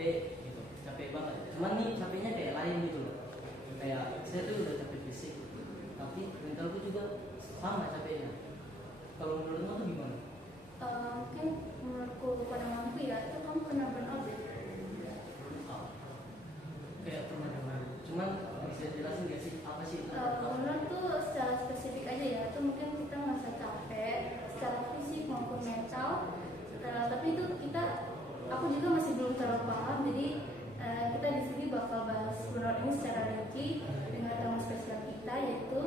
capek gitu, capek banget. Cuman nih capeknya kayak lain gitu loh. Kayak saya tuh udah capek fisik, tapi mentalku juga sama capeknya. Kalau menurutmu tuh gimana? Mungkin menurutku pandanganku ya, itu kamu pernah burnout ya? Kayak pernah dengar. Cuman bisa jelasin gak sih apa sih itu? Burnout tuh secara spesifik aja ya, itu mungkin kita merasa capek secara fisik maupun mental. Tapi itu aku juga masih belum terlalu paham, jadi kita di sini bakal bahas burnout ini secara rinci dengan tema spesial kita yaitu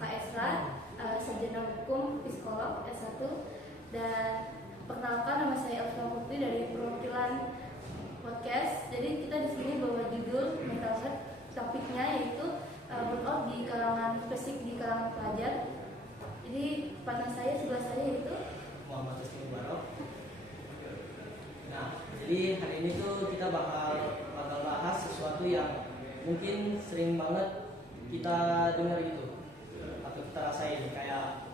Kak Esra, sarjana hukum psikolog S1. Dan perkenalkan, nama saya Elsa Putri dari perwakilan podcast. Jadi kita di sini bawa judul mental health, topiknya yaitu burnout di kalangan fisik, di kalangan pelajar. Jadi partner saya sebelah saya yaitu Muhammad Rizky Barok. Nah, jadi hari ini tuh kita bakal bahas sesuatu yang mungkin sering banget kita dengar gitu atau kita rasain. Kayak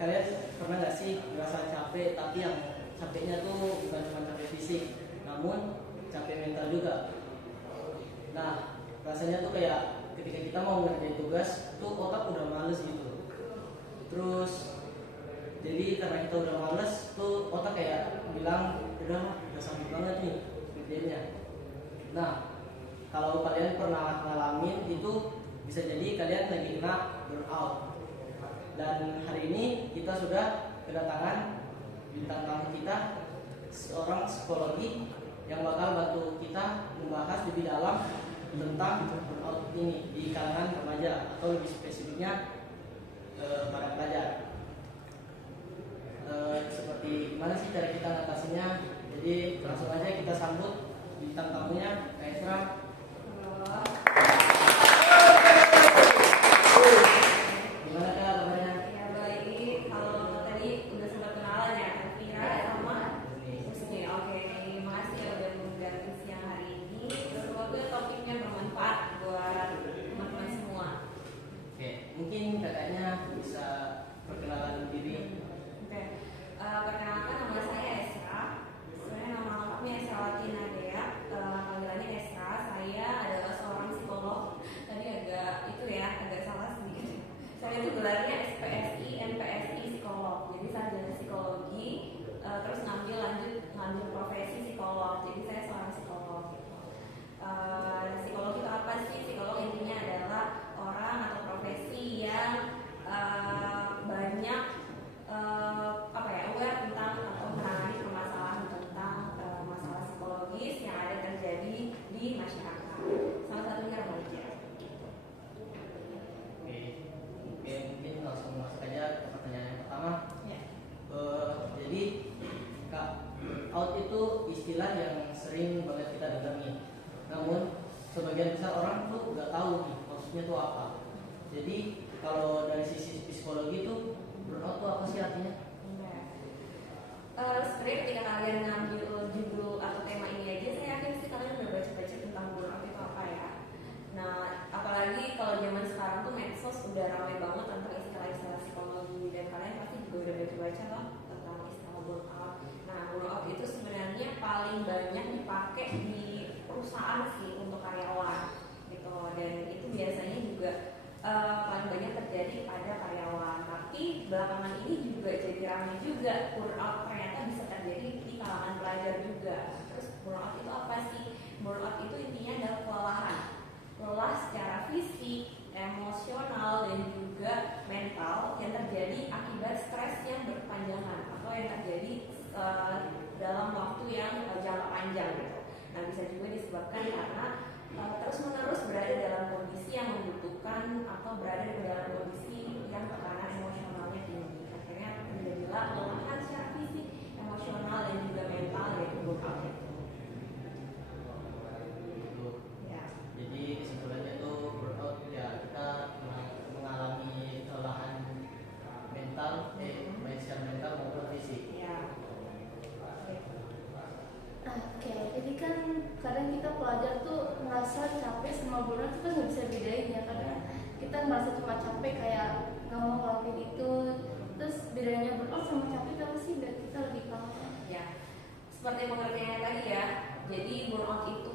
kalian pernah nggak sih merasa capek, tapi yang capeknya tuh bukan cuma capek fisik, namun capek mental juga. Nah, rasanya tuh kayak ketika kita mau ngerjain tugas tuh otak udah males gitu. Terus jadi karena kita udah males tuh otak kayak bilang udah sanggup banget nih ngerjainnya. Nah, kalau kalian pernah ngalamin itu bisa jadi kalian lagi kena burnout. Dan hari ini kita sudah kedatangan bintang tamu kita, seorang psikologi yang bakal bantu kita membahas lebih dalam tentang burnout ini di kalangan remaja atau lebih spesifiknya para pelajar. Seperti gimana sih cara kita ngatasinya? Jadi langsung aja kita sambut bintang tamunya, Kak Esra. Gimana Kak kabarnya? Ya baik, kalau tadi udah sempat kenalan ya, Elvira sama Husni. Oke, terima kasih ya udah mengundang di siang hari ini. Semoga topiknya bermanfaat buat teman-teman semua. Oke, mungkin kakaknya bisa perkenalan diri. Oke, perkenalkan nama saya Esra. Sebenarnya nama lengkapnya Esra Latina Dea. Panggilannya Esra. Saya adalah seorang psikolog. Tadi agak salah sedikit. Saya itu gelarnya SPSI, NPSI psikolog. Jadi sarjana psikologi, terus lanjut profesi psikolog. Jadi saya seorang psikolog. Psikolog itu apa sih? Psikolog intinya adalah orang atau profesi yang banyak aware tentang atau menangani permasalahan tentang masalah psikologis yang ada terjadi di masyarakat. Salah satunya remaja. Oke, mungkin langsung masuk aja ke pertanyaan yang pertama. Ya. Jadi Kak, out itu istilah yang sering banget kita datangi. Namun sebagian besar orang tuh nggak tahu nih maksudnya tuh apa. Jadi kalau dari sisi psikologi itu burnout tuh apa sih artinya? Sebenarnya ketika kalian ngambil judul atau tema ini aja, saya yakin sih kalian udah baca-baca tentang burnout itu apa ya. Nah, apalagi kalau zaman sekarang tuh medsos udah ramai banget tentang istilah-istilah psikologi, dan kalian pasti juga udah baca-baca loh tentang istilah burnout. Nah, burnout itu sebenarnya paling banyak dipakai di perusahaan sih untuk karyawan gitu, dan itu biasanya juga paling banyak terjadi pada karyawan. Tapi belakangan ini juga jadi ramai juga burnout ternyata bisa terjadi di kalangan pelajar juga. Terus burnout itu apa sih? Burnout itu intinya adalah kelelahan, lelah secara fisik, emosional, dan juga mental yang terjadi akibat stres yang berkepanjangan atau yang terjadi dalam waktu yang jangka panjang gitu. Nah, bisa juga disebabkan karena terus-menerus berada dalam kondisi yang membutuhkan atau berada dalam kondisi yang tekanan emosionalnya tinggi. Akhirnya menjadilah kelelahan secara fisik, emosional, dan juga mental, yaitu burnout itu. Ya. Jadi kesimpulannya tuh burnout ya kita mengalami kelelahan mental, baik secara mental maupun fisik. Ya. Oke, jadi kan kadang kita pelajar tuh merasa capek sama burnout itu kan nggak bisa bedain ya, karena kita merasa cuma capek kayak nggak mau ngelakuin itu. Terus bedanya burnout sama capek itu apa sih, biar kita lebih paham? Ya, seperti pengertiannya tadi ya. Jadi burnout itu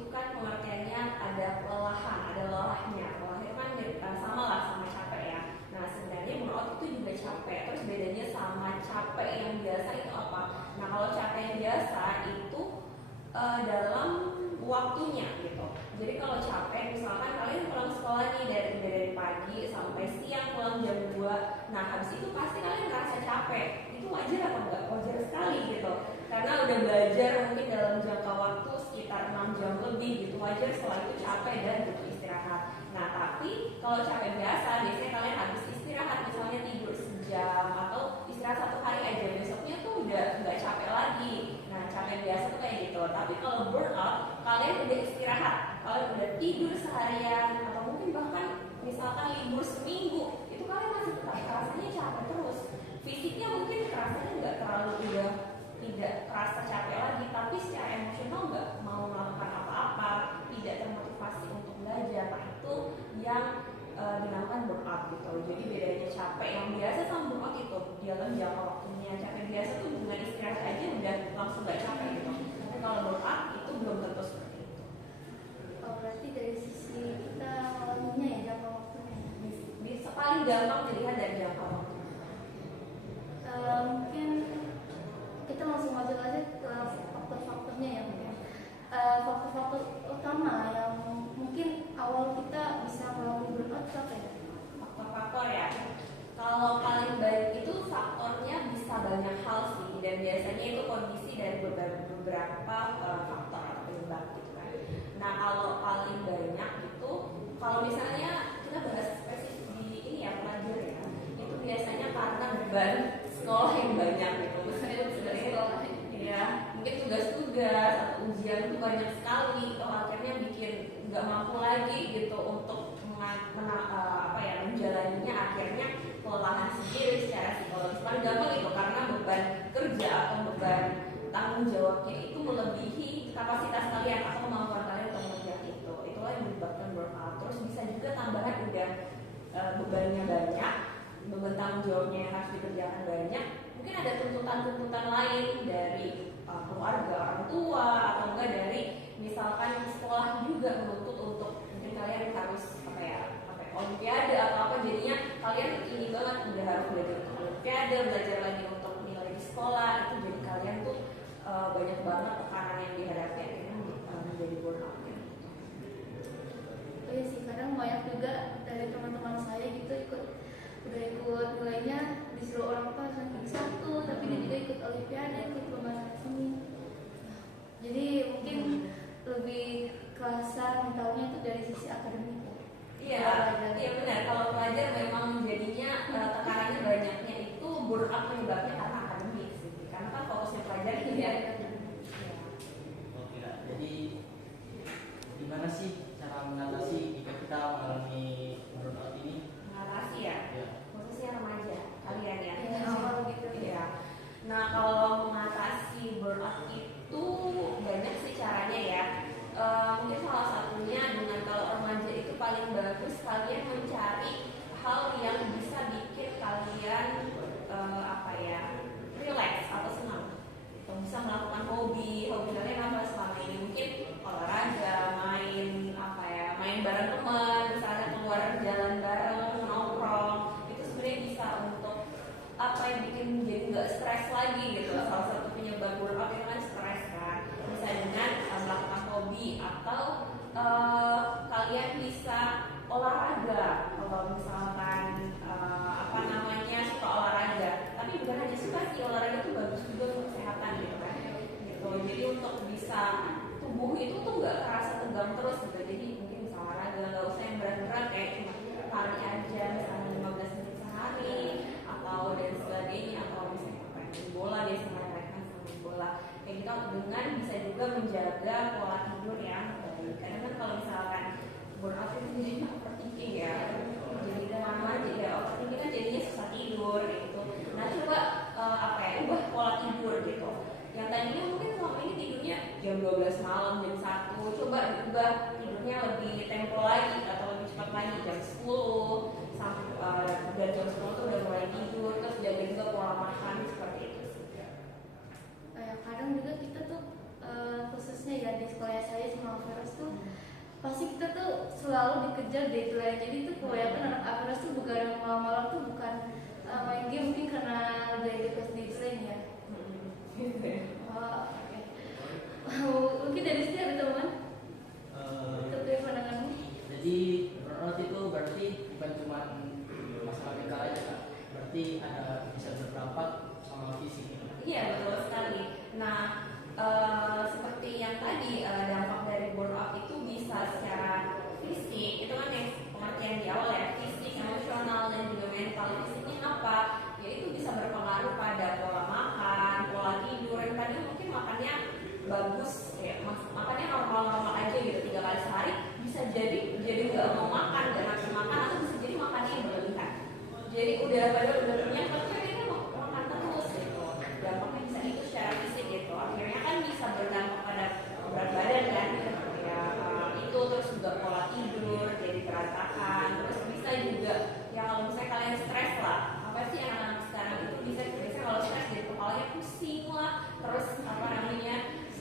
itu pasti kalian ngerasa capek. Itu wajar atau enggak? Wajar sekali gitu. Karena udah belajar mungkin dalam jangka waktu sekitar 6 jam lebih gitu, wajar setelah itu capek dan butuh istirahat. Nah tapi kalau capek biasa, biasanya kalian habis istirahat misalnya tidur sejam atau istirahat 1 hari aja, besoknya tuh udah nggak capek lagi. Nah capek biasa tuh kayak gitu. Tapi kalau burnout, kalian udah istirahat, kalian udah tidur seharian atau mungkin bahkan misalkan libur seminggu, itu kalian masih tetap rasanya capek terus. Fisiknya mungkin rasanya nggak terlalu udah tidak terasa capek lagi, tapi secara emosional nggak mau melakukan apa-apa, tidak termotivasi untuk belajar. Nah itu yang dinamakan burnout gitu. Jadi bedanya capek yang biasa sama burnout itu dalam jangka waktunya. Capek biasa tuh dengan istirahat aja udah langsung nggak capek gitu. Tapi kalau burnout itu belum tentu seperti itu. Oh, berarti dari sisi kita ngalaminnya ya jangka waktunya. Bisa paling gampang dilihat dari jangka waktu. Mungkin kita langsung masuk aja ke faktor-faktornya ya mungkin. Faktor-faktor utama yang mungkin awal kita bisa mengalami burnout itu apa ya? Faktor-faktor ya. Kalau paling baik itu faktornya bisa banyak hal sih, dan biasanya itu kondisi dari beberapa faktor atau penyebab gitu kan. Nah kalau paling banyak itu, kalau misalnya kita bahas spesifik di ini ya pelajar ya, itu biasanya karena beban sekolah yang banyak gitu. Misalnya tugas sekolah, ya mungkin tugas-tugas atau ujian itu banyak sekali, atau akhirnya bikin nggak mampu lagi gitu untuk menjalaninya, akhirnya kelelahan sendiri secara psikologis. Paling gampang itu karena beban kerja atau beban tanggung jawabnya itu melebihi kapasitas kalian atau kemampuan kalian untuk mengerjakan itu. Itulah yang menyebabkan burnout. Terus bisa juga tambahan udah bebannya banyak, beban tanggung jawabnya yang harus dikerjakan banyak. Mungkin ada tuntutan-tuntutan lain dari keluarga, orang tua, atau enggak dari misalkan sekolah juga menuntut untuk mungkin kalian harus olimpiade atau apa, jadinya kalian ini banget udah harus belajar untuk olimpiade, belajar lagi untuk nilai di sekolah, itu jadi kalian tuh banyak banget tekanan yang dihadapi, akhirnya menjadi burnout gitu. Oh iya sih, kadang banyak juga dari teman-teman saya gitu udah ikut nilainya disuruh orang tua ranking 1, tapi dia juga ikut olimpiade, ikut lomba seni. Jadi mungkin lebih kasar mentalnya itu dari sisi akademik. Iya benar. Kalau pelajar memang jadinya tekanannya banyaknya itu burnout penyebabnya karena akademik sih, karena kan fokusnya pelajar ini ya. Oke Kak, jadi gimana sih cara mengatasi jika kita mengalami burnout ini? Mengatasi ya, khususnya remaja kalian ya. Awal gitu. Iya. Nah kalau mengatasi burnout itu banyak sih caranya ya. Mungkin salah satunya dengan kalau remaja itu paling bagus kalian mencari hal yang bisa bikin kalian relax atau senang. Bisa melakukan hobi kalian apa selama ini, mungkin olahraga, main bareng teman, misalnya keluar jalan bareng, nongkrong, itu sebenarnya bisa untuk yang bikin jadi nggak stres lagi gitu. Salah satu penyebab burnout itu kan stres kan. Bisa dengan melakukan hobi atau kalian bisa olahraga. Kalau misalkan suka olahraga, tapi bukan hanya suka sih, olahraga itu bagus juga untuk kesehatan gitu kan. Gitu. Jadi untuk bisa tubuh itu tuh nggak kerasa tegang terus gitu. Jadi mungkin bisa olahraga, nggak usah yang berat-berat kayak cuma lari aja misalnya 15 menit sehari atau dan sebagainya, atau misalnya main bola, biasanya mereka main bola kayak gitu, dengan bisa juga menjaga pola tidur yang baik. Karena kan kalau misalkan burnout itu jadi overthinking ya, jadi lama jadi overthinking kan jadinya susah tidur gitu. Nah coba ubah pola tidur gitu. Yang tadinya mungkin selama ini tidurnya jam 12 malam, jam 1, coba ubah tidurnya lebih tempo lagi atau lebih cepat lagi, jam 10 sampai dan jam 10 tuh udah mulai tidur. Terus jaga juga pola makan seperti itu sih. Kayak kadang juga kita tuh khususnya ya di sekolah saya sama Averos tuh pasti kita tuh selalu dikejar deadline. Jadi tuh kebanyakan anak Averos tuh bukan malam-malam tuh bukan main game, mungkin karena lagi pas deadline ya. Mungkin dari sini ada teman dari pandanganmu. Jadi burnout itu berarti bukan cuma masalah mental aja Kak, berarti ada bagus kayak makannya normal-normal aja gitu 3 kali sehari, bisa jadi nggak mau makan, nggak nafsu makan, atau bisa jadi makannya yang berlebihan. Jadi padahal udah kenyang tapi akhirnya mau makan terus gitu. Dampaknya bisa itu secara fisik gitu. Akhirnya kan bisa berdampak pada berat badan kan, ya itu, terus juga pola tidur jadi berantakan, terus bisa juga ya kalau misalnya kalian stres lah, apa sih anak-anak sekarang itu bisa biasanya kalau stres jadi kepalanya pusing lah, terus apa namanya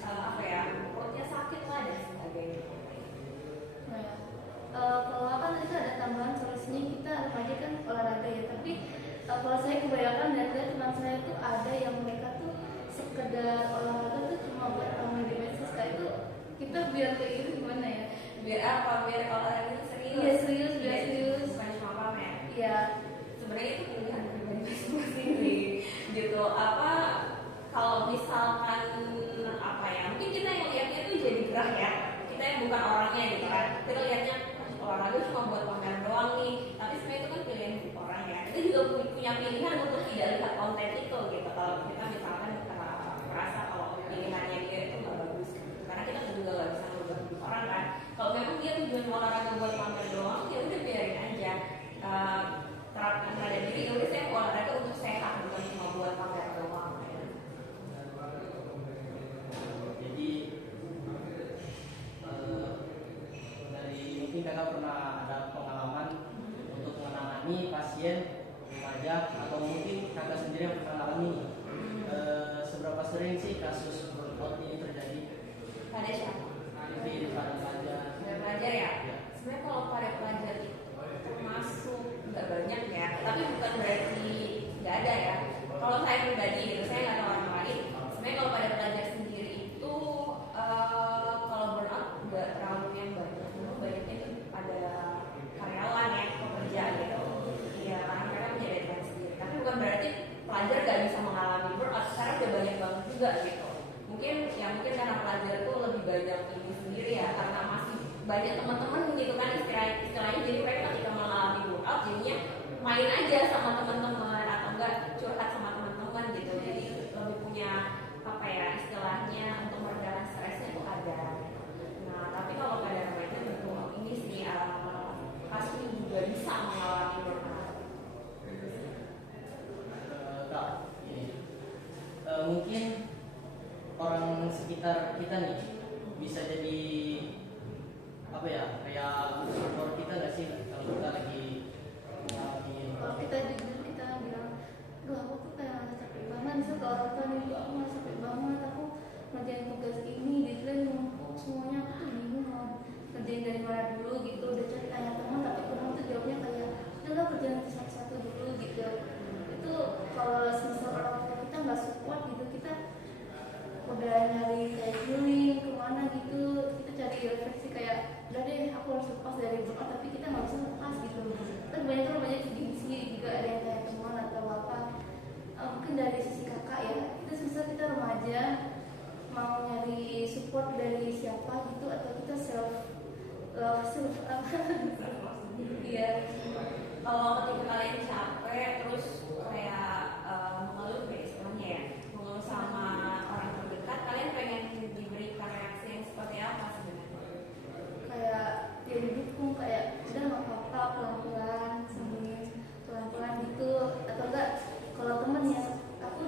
apa ya, perutnya sakit lah dan sebagainya. Nah, ya. Kalau apa itu ada tambahan solusinya, kita remaja kan olahraga ya, tapi kalau saya kebanyakan dan lihat teman saya tuh ada yang mereka tuh sekedar olahraga tuh cuma buat pamer di medsos. Kayak itu kita biar kayak gitu gimana ya? Biar apa? Biar olahraga serius. Iya serius, biar serius. Bukan cuma pamer. Iya. Sebenarnya itu pilihan pribadi masing-masing sih, gitu. Apa kalau misalkan apa ya? Mungkin kita yang lihatnya tuh jadi gerah ya. Kita yang bukan orangnya gitu kan. Kita lihatnya olahraga cuma buat pamer doang nih. Tapi sebenarnya itu kan pilihan hidup orang ya. Kita juga punya pilihan untuk tidak lihat konten itu gitu. Kalau kita misalkan merasa kalau pilihannya dia itu nggak bagus, karena kita juga nggak bisa merubah hidup orang kan. Kalau memang dia tujuan olahraga buat pamer doang, ya udah biarin aja. Terapkan pada diri, udah saya olahraga untuk sehat, bukan cuma buat pamer doang. Jadi dari mungkin kakak pernah ada pengalaman untuk menangani pasien remaja, atau mungkin kakak sendiri yang pernah alami, seberapa sering sih kasus burnout ini terjadi Pada siapa? di para pelajar? Pada pelajar ya? Sebenarnya kalau pada pelajar itu termasuk nggak banyak ya, tapi bukan berarti nggak ada ya. Kalau saya pribadi gitu, saya nggak tahu orang lain. Sebenarnya kalau pada pelajar sendiri itu kalau burnout nggak terlalu yang banyak, memang banyaknya itu pada karyawan ya, pekerja gitu. Iya, karena mereka punya deadline sendiri. Tapi bukan berarti pelajar nggak bisa mengalami burnout. Sekarang udah banyak banget juga gitu. Mungkin karena pelajar tuh lebih banyak ini sendiri ya, karena masih banyak teman-teman gitu kan istilahnya, jadi mereka ketika mengalami burnout jadinya main aja sama teman-teman atau enggak curhat sama teman-teman gitu, jadi lebih punya apa ya istilahnya untuk meredakan stresnya itu ada. Nah tapi kalau pada remaja tentu ini sih pasti juga bisa mengalami burnout. Kak, ini mungkin orang sekitar kita nih bisa jadi apa ya, kayak support kita nggak sih kalau kita lagi Kalau kita jujur kita bilang, duh aku tuh kayak ngerasa capek banget, misal ke orang tua nih, duh aku ngerasa capek banget, aku ngerjain tugas ini, deadline numpuk semuanya, aku tuh bingung mau kerjain dari mana dulu gitu. Udah cari tanya teman tapi teman tuh jawabnya kayak udahlah kerjain satu-satu dulu gitu. Itu kalau misal orang tua kita nggak support gitu, kita udah nyari kayak healing kemana gitu, kita cari refleksi kayak udah deh aku harus lepas dari burnout, tapi kita nggak bisa lepas gitu. Kan banyak sendiri juga, ada yang kayak teman atau apa. Mungkin dari sisi kakak ya, kita susah, kita remaja mau nyari support dari siapa gitu, atau kita self apa iya. Kalau ketika kalian capek terus kayak mengeluh ya istilahnya ya, mengeluh sama orang terdekat, kalian pengen diberikan reaksi yang seperti apa sebenarnya? Kayak ya didukung, kayak udah nggak apa-apa, pelan-pelan sembuhin pelan-pelan gitu. Atau enggak kalau temen ya, aku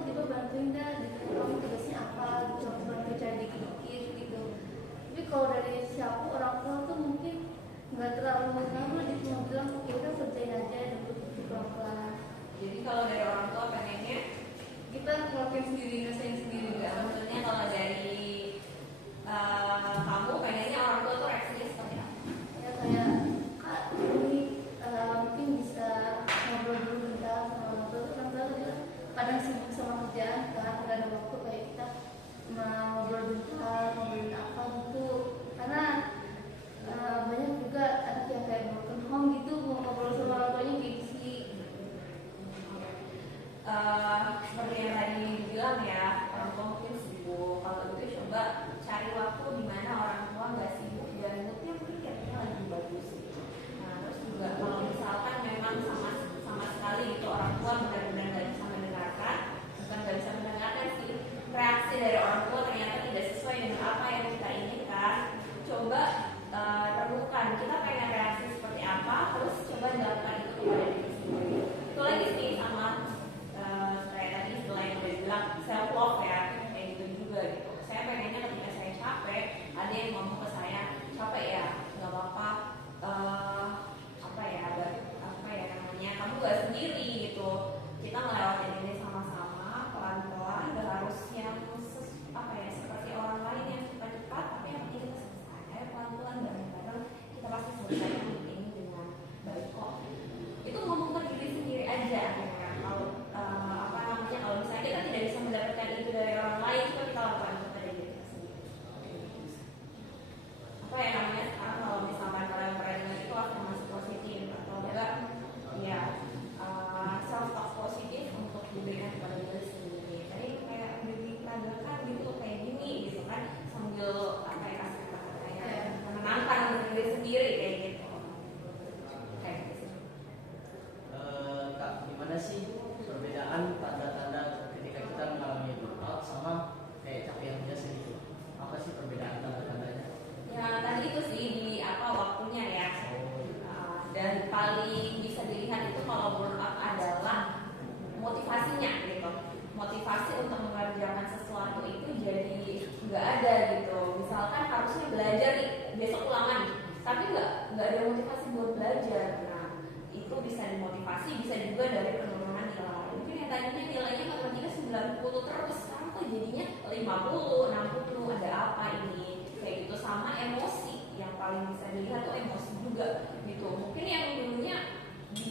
bisa dimotivasi, bisa juga dari penurunan nilai. Mungkin yang tadinya nilainya matematika 90 terus, sekarang kok jadinya 50, 60, ada apa ini? Kayak gitu. Sama emosi, yang paling bisa dilihat tuh emosi juga gitu. Mungkin yang dulunya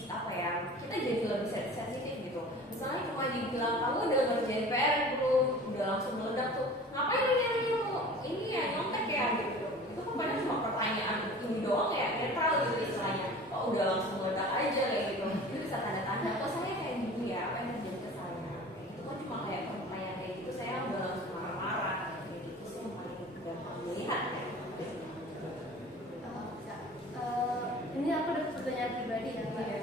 apa ya, kita jadi lebih sensitif gitu. Misalnya cuma dibilang kamu udah ngerjain PR belum, udah langsung meledak tuh, ngapain lu nyari ini ya, nyontek ya gitu. Itu kan padahal cuma pertanyaan ini doang ya, netral gitu istilahnya. Oh udah langsung meledak aja kayak gitu. Itu bisa tanda-tanda kok saya kayak gini ya, apa yang terjadi ke saya. Itu kan cuma kayak pertanyaan kayak gitu, saya udah langsung marah-marah kayak gitu sih, yang paling gampang dilihat ya. Ini aku ada pertanyaan pribadi ya, Mbak.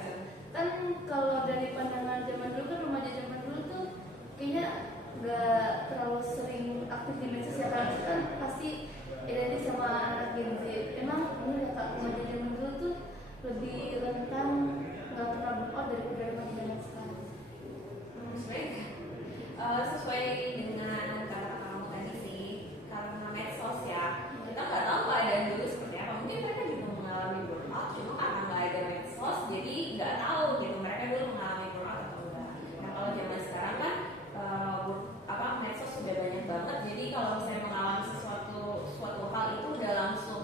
Kan kalau dari pandangan zaman dulu kan remaja zaman dulu tuh kayaknya nggak terlalu sering aktif di medsos ya, kan pasti identik sama anak Gen Z. Emang bener ya Kak, remaja zaman dulu tuh lebih rentan nggak pernah burnout daripada remaja zaman sekarang? Sesuai dengan kata kamu tadi sih, karena medsos ya, kita nggak tahu keadaan dulu seperti apa. Mungkin mereka juga mengalami burnout, cuma karena nggak ada medsos, jadi nggak tahu gitu mereka dulu mengalami burnout atau enggak. Nah kalau zaman sekarang kan medsos sudah banyak banget, jadi kalau misalnya mengalami suatu hal itu udah langsung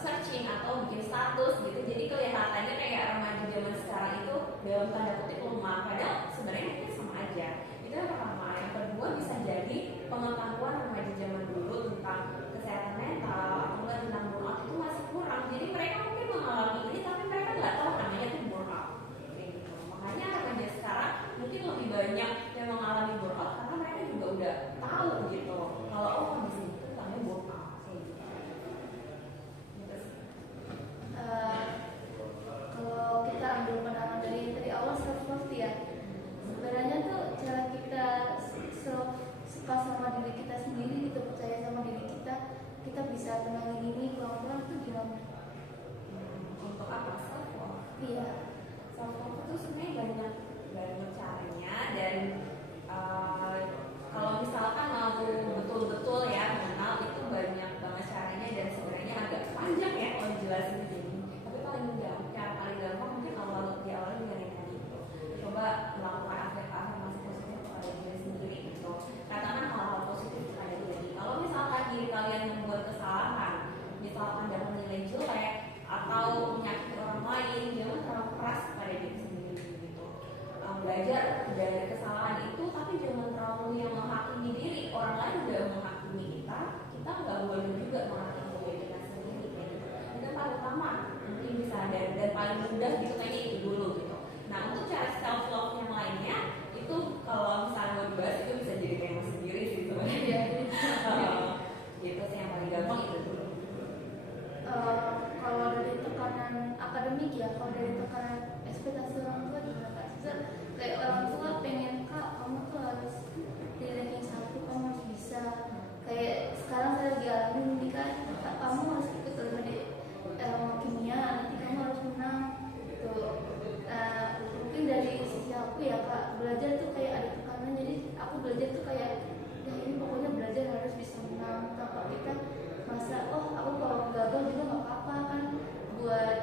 searching atau bikin status gitu, jadi kelihatannya kayak remaja zaman sekarang itu dalam tanda kutip lemah, padahal sebenarnya mungkin sama aja. Itu yang pertama. Yang kedua, bisa jadi pengetahuan remaja zaman dulu tentang kesehatan mental atau enggak tentang burnout itu masih kurang, jadi mereka mungkin mengalami ini tapi mereka nggak tahu namanya itu burnout kayak gitu. Makanya remaja sekarang mungkin lebih banyak yang mengalami burnout karena mereka juga udah tahu gitu kalau oh kondisi itu namanya burnout kayak gitu. Gitu sih. Kalau kita ambil pandangan dari awal self love ya, sebenarnya tuh cara kita suka sama diri kita sendiri, kita percaya sama diri kita bisa tenangin ini pelan-pelan tuh gimana? Untuk apa self love? Iya. Self love itu sebenarnya banyak caranya, dan kalau misalkan mau betul-betul ya mengenal itu banyak banget caranya, dan sebenarnya agak panjang ya kalau dijelasin jadi. Tapi cara paling gampang mungkin di awal dengerin tadi itu. Coba melakukan afirmasi positif kepada diri sendiri gitu. Katakan hal-hal positif kepada diri. Kalau misalkan diri kalian membuat kesalahan, misalkan dapat nilai jelek atau menyakiti orang lain, jangan terlalu keras kepada diri sendiri gitu. Belajar dari kesalahan itu, tapi jangan terlalu yang menghakimi diri. Orang lain udah menghakimi kita nggak boleh juga menghakimi diri kita sendiri gitu. Itu paling utama mungkin bisa, dan paling mudah gitu kayaknya itu dulu gitu. Nah untuk cara self love yang lainnya itu kalau misalnya mau dibahas itu bisa jadi tema sendiri sih sebenarnya. Gitu sih yang paling gampang itu dulu. Kalau dari tekanan akademik ya, kalau dari tekanan ekspektasi orang tua gimana Kak? Kayak orang tua pengen Kak kamu tuh harus di ranking 1, kamu harus bisa. Kayak sekarang saya lagi alamin ini kan, kamu harus ikut lomba di kimia, nanti kamu harus menang gitu. Mungkin dari sisi aku ya Kak, belajar tuh kayak ada tekanan, jadi aku belajar tuh kayak ya ini pokoknya belajar harus bisa menang, tanpa kita masa oh aku kalau gagal juga nggak apa-apa kan, buat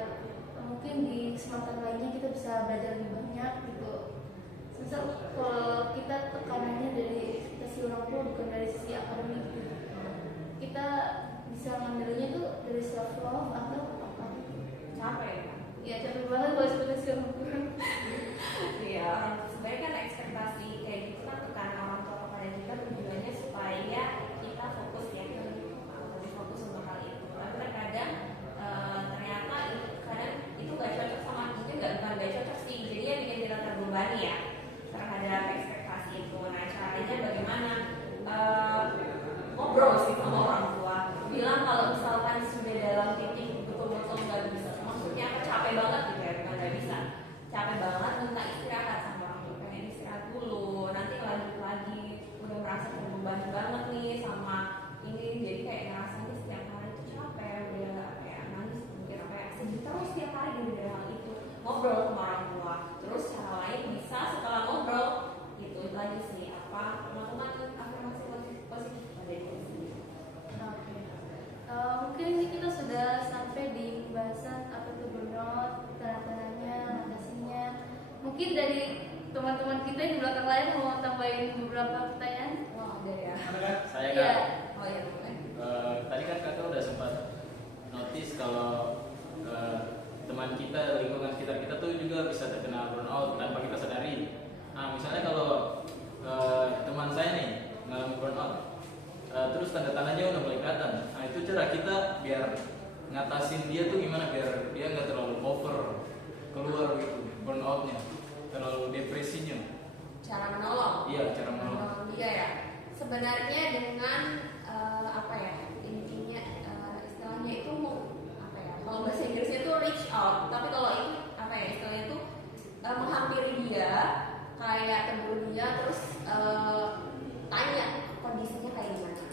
mungkin di kesempatan lainnya kita bisa belajar lebih banyak gitu. Misal kalau kita tekanannya dari ekspektasi orang tua bukan dari sisi akademik gitu, kita bisa ngambilnya tuh dari self love atau apa? Capek ya capek banget kalau ekspektasi orang tua. Iya, sebenarnya kan ekspektasi kayak gitu kan tekanan orang tua kepada kita tujuannya supaya kita fokus ya, lebih fokus untuk hal itu. Tapi terkadang ternyata kadang itu gak cocok sama kita, bukan gak cocok sih. Jadi ya bikin kita terbebani ya terhadap ekspektasi itu. Nah caranya bagaimana? Ngobrol sih sama orang tua. Bilang kalau misalkan sudah dalam titik betul-betul nggak bisa, maksudnya apa capek banget gitu ya, bukan nggak bisa. Capek banget, minta istirahat sama orang tua, pengen istirahat dulu, nanti lanjut lagi, udah merasa terbebani banget nih sama ini, jadi kayak ngerasanya setiap hari itu capek, udah kayak nangis, mungkin kayak sedih terus setiap hari dari hal itu. Ngobrol sama orang tua, terus cara lain bisa setelah ngobrol itu lagi sih apa, teman-teman afirmasi positif pada diri sendiri. nambahin beberapa pertanyaan? Wah, ada ya. Mana kan? Saya Iya. kan. Oh iya, boleh. Tadi kan kakak udah sempat notice kalau teman kita, lingkungan sekitar kita tuh juga bisa terkena burnout tanpa kita sadari. Nah, misalnya kalau teman saya nih mengalami burnout, terus tanda-tandanya udah mulai kelihatan. Nah, itu cara kita biar ngatasin dia tuh gimana biar dia nggak terlalu over keluar gitu burnoutnya, terlalu depresinya. Cara menolong. Iya, cara menolong. Menolong dia ya. Sebenarnya dengan apa ya, intinya istilahnya itu apa ya, kalau bahasa Inggrisnya itu reach out, tapi kalau ini apa ya, istilahnya itu menghampiri dia, kayak tegur dia, terus tanya kondisinya kayak gimana,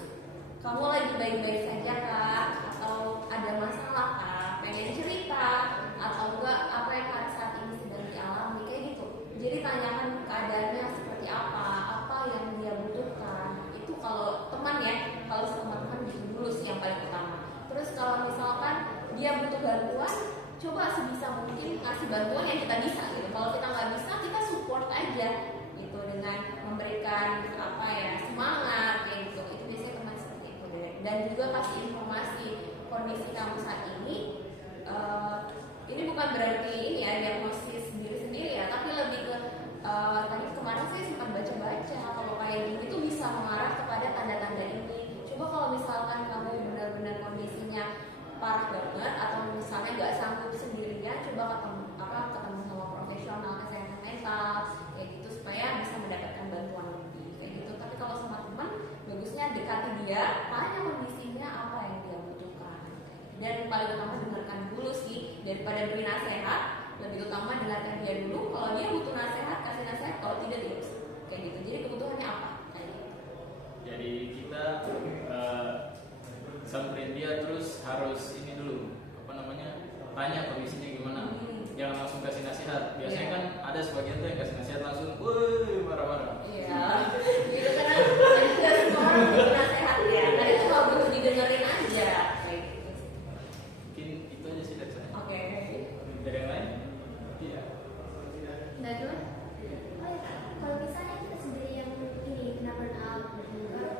kamu lagi baik-baik saja kah, atau ada masalah kah, pengen cerita atau enggak, apa yang saat ini sedang dialami, kayak gitu. Jadi tanyakan keadaannya seperti apa yang dia butuhkan. Itu kalau teman ya, kalau sama teman gitu dulu sih yang paling utama. Terus kalau misalkan dia butuh bantuan, coba sebisa mungkin kasih bantuan yang kita bisa gitu. Kalau kita nggak bisa, kita support aja gitu dengan memberikan apa ya, semangat kayak gitu. Itu biasanya teman seperti itu deh. Dan juga kasih informasi kondisi kamu saat ini. Ini bukan berarti ini ya diagnosis diri sendiri ya, tapi lebih ke tadi kemarin saya sempat baca-baca kalau kayak gini tuh bisa mengarah kepada tanda-tanda ini. Coba kalau misalkan kamu benar-benar kondisinya parah banget atau misalnya nggak sanggup sendirian, coba ketemu sama profesional kesehatan mental kayak gitu supaya bisa mendapatkan bantuan lebih kayak gitu. Tapi kalau sama teman, bagusnya dekati dia, tanya kondisinya apa yang dia butuhkan. Dan paling utama dengarkan dulu sih, daripada beri nasihat, lebih utama dengarkan dia dulu. Kalau dia butuh nasihat, kasih nasihat. Kalau tidak, tidak kayak gitu. Jadi kebutuhannya apa? Kayak gitu. Jadi kita samperin dia terus harus ini dulu apa namanya, tanya kondisinya gimana. Jangan langsung kasih nasihat. Biasanya kan ada sebagian tuh yang kasih nasihat langsung, woi marah-marah. Iya, gitu karena tidak semua orang butuh nasihat ya. Kadang cuma butuh didengerin aja. Kayak gitu sih. Mungkin itu aja sih dari saya. Oke. Dari yang lain? Iya. Nggak dulu? Oh ya, kalau misalnya kita sendiri yang ini kena burnout,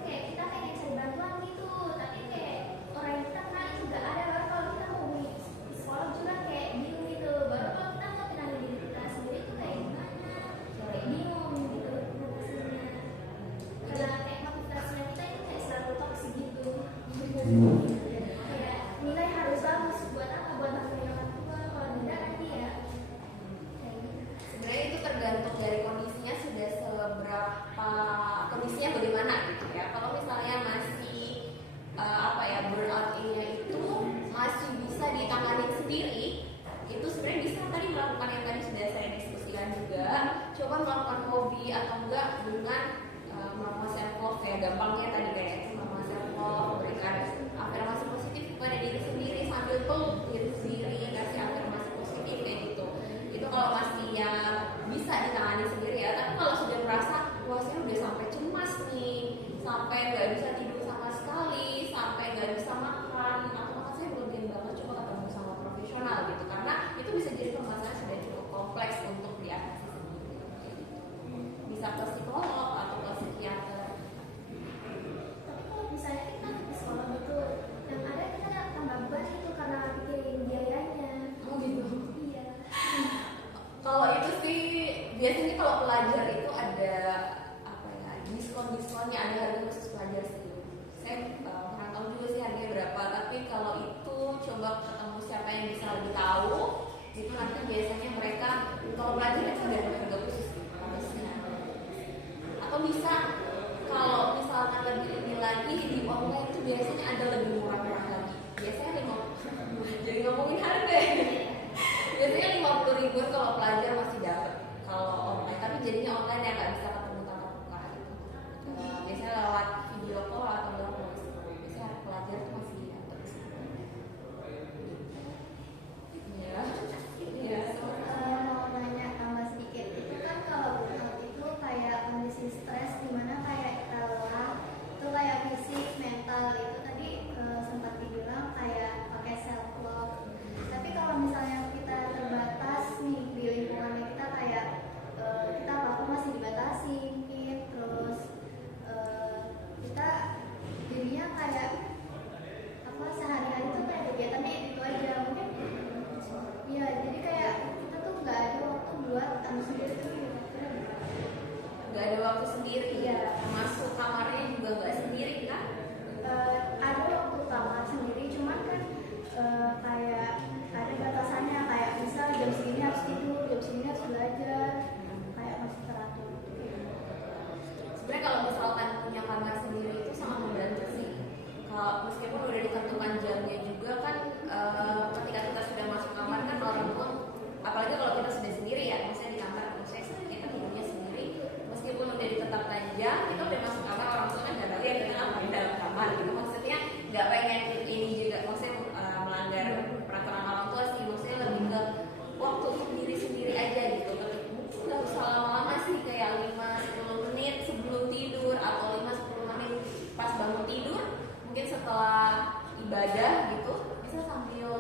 kayak kita pengen cari bantuan gitu, tapi kayak orang yang kita kenal itu nggak ada. Baru kalau kita mau hubungi psikolog juga kayak bingung gitu. Baru kalau kita mau kenalin diri kita sendiri itu kayak gimana? Kayak bingung gitu motivasinya. Karena kayak motivasinya kita itu kayak selalu toksik gitu. Kayak nilai harus bagus buat apa? Buat bantuin orang tua. Kalau tidak nanti ya kayak gitu. Sebenarnya itu tergantung dari kondisinya sudah seberapa kondisinya bagaimana gitu ya. Kalau misalnya masih apa ya, burnout ini itu masih bisa ditangani sendiri, itu sebenarnya bisa tadi melakukan yang tadi sudah saya diskusikan juga. Coba melakukan hobi atau enggak dengan melakukan self love ya, gampangnya tadi kayak itu melakukan self love, berikan afirmasi positif kepada diri sendiri sambil peluk diri sendiri, kasih afirmasi positif kayak gitu. Itu kalau masih yang bisa ditangani sendiri ya. Tapi kalau sudah merasa wah saya udah sampai cemas nih, sampai nggak bisa tidur sama sekali, sampai nggak bisa makan, atau makan saya berlebihan banget, coba ketemu sama profesional gitu, karena itu bisa jadi permasalahan sudah cukup kompleks untuk diatasi sendiri. Bisa ke psikolog atau ke psikiater. Tapi kalau misalnya kita ke psikolog itu, yang ada kita tambah beban itu karena pikirin biayanya. Oh gitu. Iya. Kalau itu sih biasanya kalau pelajar itu ada apa ya, diskonnya, ada harga khusus pelajar sih. Saya kurang tahu juga sih harganya berapa, tapi kalau itu coba ketemu siapa yang bisa lebih tahu, itu nanti biasanya mereka kalau pelajar itu ada harga khusus harusnya. Atau bisa kalau misalkan lebih ini lagi di online itu biasanya ada lebih murah-murah lagi. Biasanya 50. Jadi ngomongin harga ya. Biasanya 50.000 kalau pelajar masih dapat kalau online, tapi jadinya online yang nggak bisa ketemu tatap muka gitu. Biasanya lewat video call atau lewat voice call. Biasanya pelajar tuh masih dapat. Iya, iya. Mau nanya tambah sedikit, itu kan kalau burnout itu kayak kondisi stres dimana kayak kita lelah, itu kayak fisik, mental itu tadi sempat dibilang kayak pakai self love. Tapi kalau misalnya kita terbatas nih di lingkungannya kita kayak kita waktu masih dibatasi mungkin, terus meskipun udah ditentukan jamnya juga kan, ketika kita sudah masuk kamar kan orang tua, apalagi kalau kita sudah sendiri ya, misalnya di kamar, misalnya kita tidurnya sendiri, meskipun udah ditetapkan jam, kita udah masuk kamar, orang tua kan nggak tahu ya kita ngapain dalam kamar gitu. Maksudnya nggak pengen ini juga, maksudnya melanggar peraturan orang tua sih, maksudnya lebih ke waktu untuk diri sendiri aja gitu. Nggak usah lama-lama sih, kayak 5-10 menit sebelum tidur atau 5-10 menit pas bangun tidur, mungkin setelah ibadah gitu, bisa sambil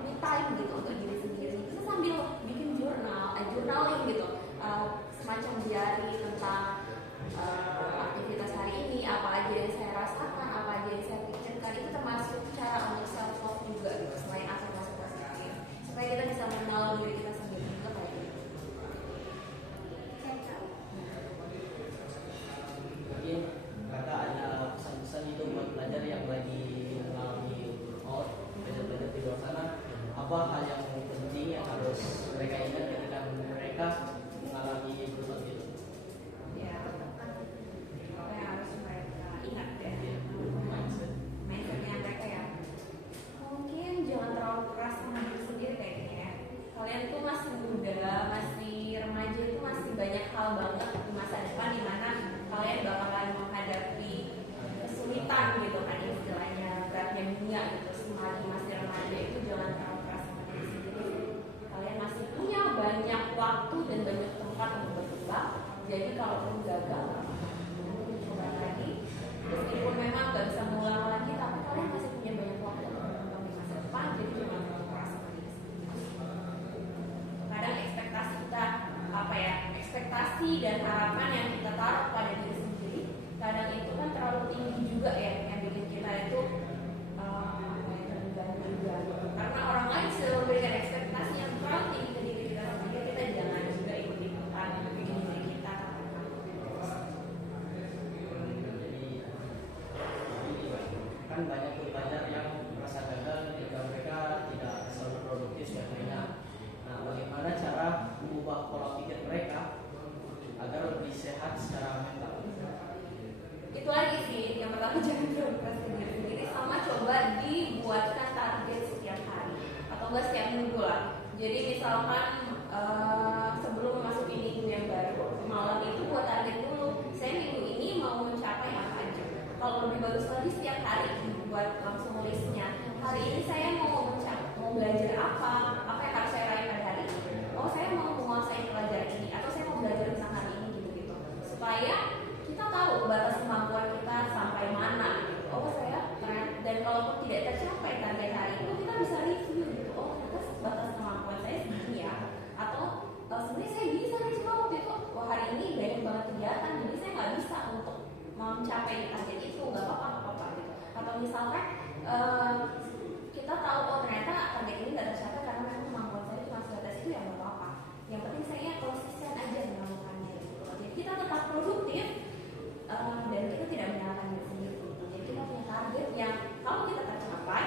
me time gitu untuk diri sendiri, bisa sambil bikin journaling gitu, semacam diary tentang aktivitas hari ini, apa aja yang saya rasakan, apa aja yang saya pikirkan. Itu termasuk cara untuk self love juga gitu, selain afirmasi positif, supaya kita bisa mengenal diri kita sendiri juga kayak gitu. Mungkin kakak ada pesan-pesan itu buat pelajar yang lagi mengalami burnout, pelajar-pelajar di luar sana, apa hal yang penting yang harus mereka ingat ketika mereka mengalami burnout gitu? Ya, apa yang harus mereka ingat ya? Mindset. Mindsetnya mereka ya, mungkin jangan terlalu keras sama diri sendiri kayaknya ya. Kalian tuh masih muda, masih remaja, itu masih banyak hal banget di masa depan dimana kalian bakalan menghadapi kesulitan gitu kan, istilahnya beratnya dunia gitu. Selagi masih remaja itu jangan terlalu keras sama diri sendiri. Kalian masih punya banyak waktu dan banyak tempat untuk berkembang. Jadi kalaupun gagal, nanti mencoba lagi. Meskipun memang gak bisa mengulang lagi, tapi kalian masih punya banyak waktu untuk berkembang di masa depan. Jadi jangan terlalu keras sama diri sendiri. Kadang ekspektasi kita ekspektasi dan harapan yang kita taruh pada diri sendiri, kadang itu kan terlalu tinggi juga ya, yang bikin kita itu terganggu juga. Karena orang lain sudah memberikan ekspektasi yang terlalu tinggi ke diri kita sendiri, kita jangan juga ikut-ikutan bikin diri kita Kan banyak tuh pelajar yang merasa gagal ketika mereka tidak selalu produktif sebagainya. Nah, bagaimana cara mengubah pola pikir mereka agar lebih sehat secara mental? itu lagi sih. Yang pertama jangan terlalu keras ke diri sendiri, sama coba dibuatkan target setiap hari atau enggak setiap minggu lah. Jadi misalkan sebelum memasuki minggu yang baru, malam itu buat target dulu, saya minggu ini mau mencapai apa aja. Kalau lebih bagus lagi setiap hari buat langsung listnya, hari ini saya mau belajar apa yang harus saya raih pada hari ini. Oh, saya mau menguasai pelajaran ini, atau saya mau belajar tentang hari ini gitu-gitu, supaya kita tahu batas kemampuan kita sampai mana gitu. Oh, dan kalaupun tidak tercapai target hari itu, kita bisa review gitu. Oh, ternyata batas kemampuan saya segini ya. Atau sebenarnya saya bisa nih, cuma waktu itu hari ini banyak banget kegiatan, jadi saya nggak bisa untuk mencapai target itu. Nggak apa-apa gitu. Atau misalkan kita tahu, oh ternyata target ini nggak tercapai karena memang kemampuan saya cuma sebatas itu, ya nggak apa-apa. Yang penting saya konsisten aja melakukannya gitu. Jadi kita tetap produktif, dan kita tidak menyalahkan diri sendiri. Jadi kita punya target yang kalau kita tercapai,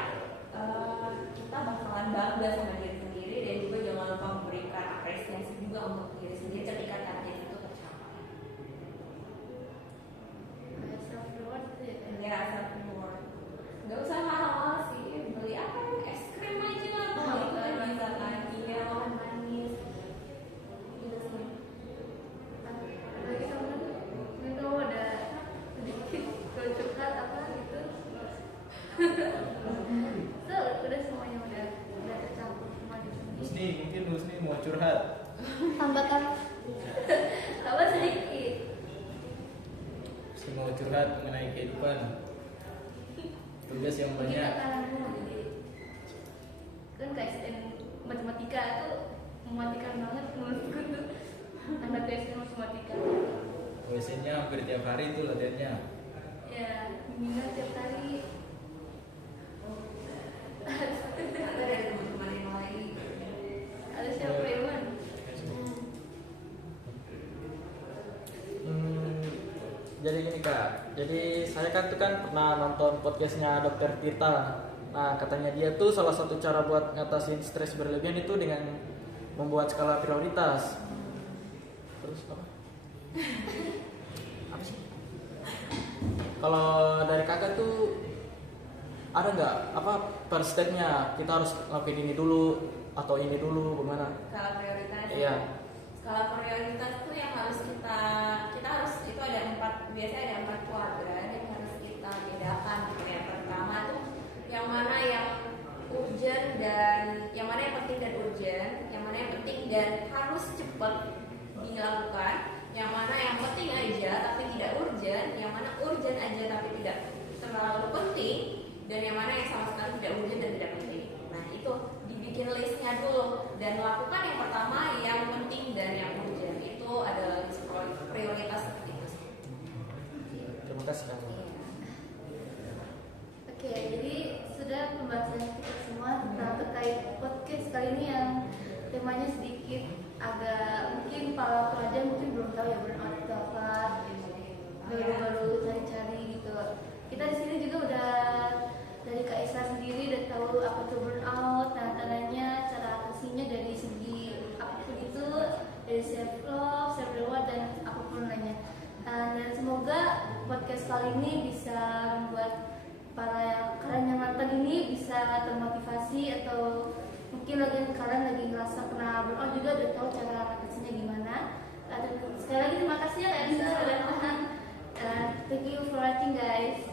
kita bakalan bangga sama diri sendiri, dan juga jangan lupa memberikan apresiasi juga untuk diri sendiri ketika target itu tercapai. Kayak self reward gitu ya. Ya, self reward. Gak usah mahal-mahal sih, beli apa, es krim aja lah, itu kan bisa kan, iya, makan manis gitu sih. Lagi sama mungkin kamu ada sedikit kalau curhat apa gitu. So, udah semuanya udah tercampur semua di sini. Mungkin Husni mau curhat. Hambatan Apa sedikit? Husni mau curhat mengenai kehidupan, tugas yang Kita banyak. kan KSN matematika itu mematikan banget menurutku tuh. Anak KSN matematika Biasanya hampir tiap hari itu latihannya. ya bimbingan tiap hari. Ada dari teman-teman yang lain. Ada siapa Irwan? Jadi gini kak, jadi saya kan tuh kan pernah nonton podcastnya Dokter Tirta. Nah katanya dia tuh salah satu cara buat ngatasin stres berlebihan itu dengan membuat skala prioritas. Terus apa? Apa sih? Kalau dari kakak tuh ada nggak apa per stepnya kita harus lakuin ini dulu atau ini dulu gimana? Skala prioritas. Iya. Skala prioritas tuh yang harus kita harus itu ada 4, biasanya ada 4 kuadran yang harus kita bedakan gitu ya. Pertama tuh yang mana yang urgent dan yang mana yang penting dan urgent, yang mana yang penting dan harus cepat dilakukan, yang mana yang penting aja tapi tidak urgent, yang mana urgent aja tapi tidak terlalu penting, dan yang mana yang sama sekali tidak urgent dan tidak penting. Nah itu dibikin listnya dulu dan lakukan yang pertama yang penting dan yang urgent. Itu adalah list prioritas seperti itu. Terima kasih Kak. Oke, jadi sudah pembahasan kita semua tentang terkait podcast kali ini yang temanya sedikit agak mungkin para pelajar mungkin belum tahu ya burnout itu apa, baru cari-cari gitu. Kita di sini juga udah dari Kak Isra sendiri udah tahu apa itu burnout, tanda-tandanya, cara atasinya dari segi apapun itu, dari self love, self reward dan apapun lainnya. Dan semoga podcast kali ini bisa membuat para kalian yang nonton ini bisa termotivasi, atau mungkin kalian lagi ngerasa kena burnout juga udah tahu cara atasinya gimana. Sekali lagi terima kasih ya Kak Isra sudah nonton. Thank you for watching guys.